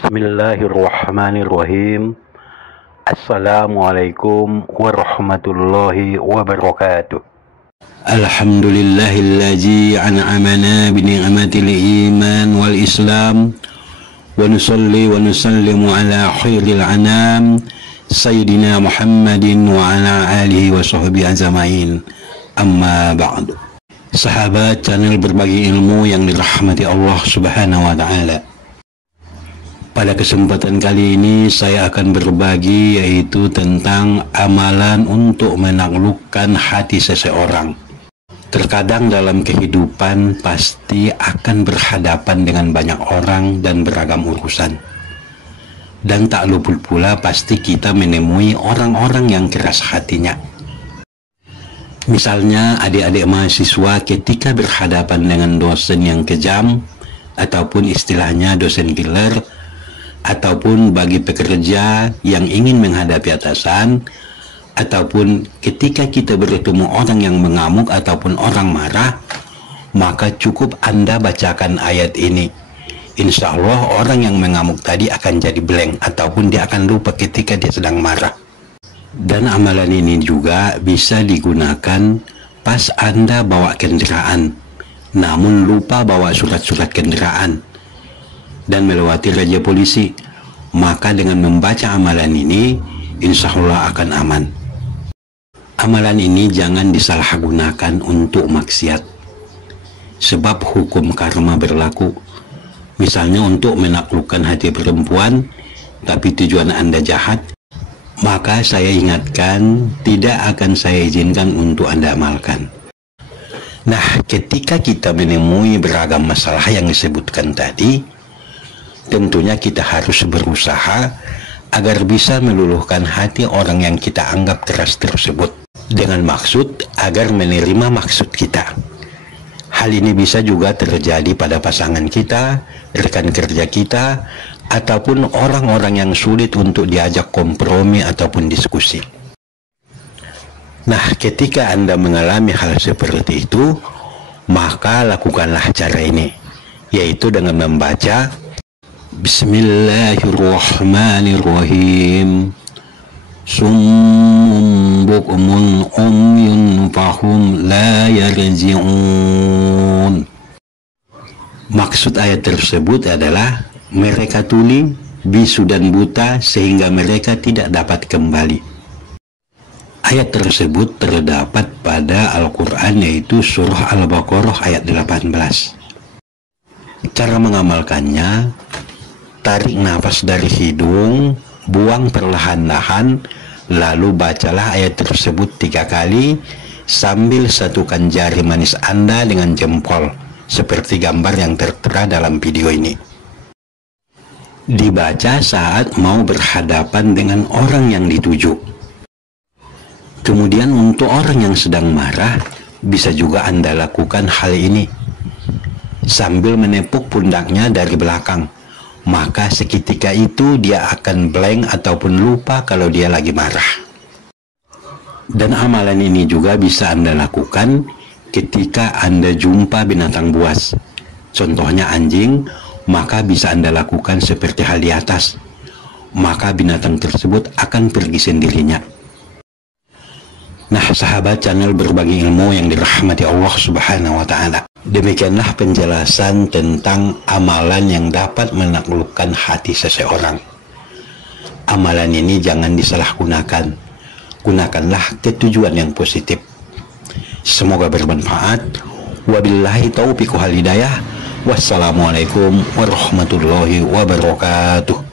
Bismillahirrahmanirrahim. Assalamualaikum warahmatullahi wabarakatuh. Alhamdulillahillazi an'amana bi ni'matil iman wal islam wa nusalli wa nusallimu ala khairil anam sayyidina Muhammadin wa ala alihi wa sahbihi ajma'in. Amma ba'du. Sahabat channel berbagi ilmu yang dirahmati Allah Subhanahu wa taala. Pada kesempatan kali ini saya akan berbagi yaitu tentang amalan untuk menaklukkan hati seseorang. Terkadang dalam kehidupan pasti akan berhadapan dengan banyak orang dan beragam urusan. Dan tak luput pula pasti kita menemui orang-orang yang keras hatinya. Misalnya adik-adik mahasiswa ketika berhadapan dengan dosen yang kejam ataupun istilahnya dosen killer, ataupun bagi pekerja yang ingin menghadapi atasan, ataupun ketika kita bertemu orang yang mengamuk ataupun orang marah, maka cukup Anda bacakan ayat ini. Insya Allah orang yang mengamuk tadi akan jadi blank ataupun dia akan lupa ketika dia sedang marah. Dan amalan ini juga bisa digunakan pas Anda bawa kendaraan namun lupa bawa surat-surat kendaraan dan melewati razia polisi, maka dengan membaca amalan ini insya Allah akan aman. Amalan ini jangan disalahgunakan untuk maksiat, sebab hukum karma berlaku. Misalnya untuk menaklukkan hati perempuan tapi tujuan Anda jahat, maka saya ingatkan tidak akan saya izinkan untuk Anda amalkan. Nah, ketika kita menemui beragam masalah yang disebutkan tadi, tentunya kita harus berusaha agar bisa meluluhkan hati orang yang kita anggap keras tersebut dengan maksud agar menerima maksud kita. Hal ini bisa juga terjadi pada pasangan kita, rekan kerja kita, ataupun orang-orang yang sulit untuk diajak kompromi ataupun diskusi. Nah, ketika Anda mengalami hal seperti itu, maka lakukanlah cara ini, yaitu dengan membaca Bismillahirrahmanirrahim. Summun bukmun umyun fahum la yarji'un. Maksud ayat tersebut adalah mereka tuli, bisu dan buta sehingga mereka tidak dapat kembali. Ayat tersebut terdapat pada Al-Quran yaitu surah Al-Baqarah ayat 18. Cara mengamalkannya, tarik nafas dari hidung, buang perlahan-lahan, lalu bacalah ayat tersebut 3 kali sambil satukan jari manis Anda dengan jempol seperti gambar yang tertera dalam video ini. Dibaca saat mau berhadapan dengan orang yang dituju. Kemudian untuk orang yang sedang marah, bisa juga Anda lakukan hal ini sambil menepuk pundaknya dari belakang. Maka seketika itu dia akan blank ataupun lupa kalau dia lagi marah. Dan amalan ini juga bisa Anda lakukan ketika Anda jumpa binatang buas, contohnya anjing, maka bisa Anda lakukan seperti hal di atas, maka binatang tersebut akan pergi sendirinya. Nah, sahabat channel berbagi ilmu yang dirahmati Allah Subhanahu wa taala, demikianlah penjelasan tentang amalan yang dapat menaklukkan hati seseorang. Amalan ini jangan disalahgunakan. Gunakanlah ketujuan yang positif. Semoga bermanfaat. Wabillahi taufiq wal hidayah. Wassalamualaikum warahmatullahi wabarakatuh.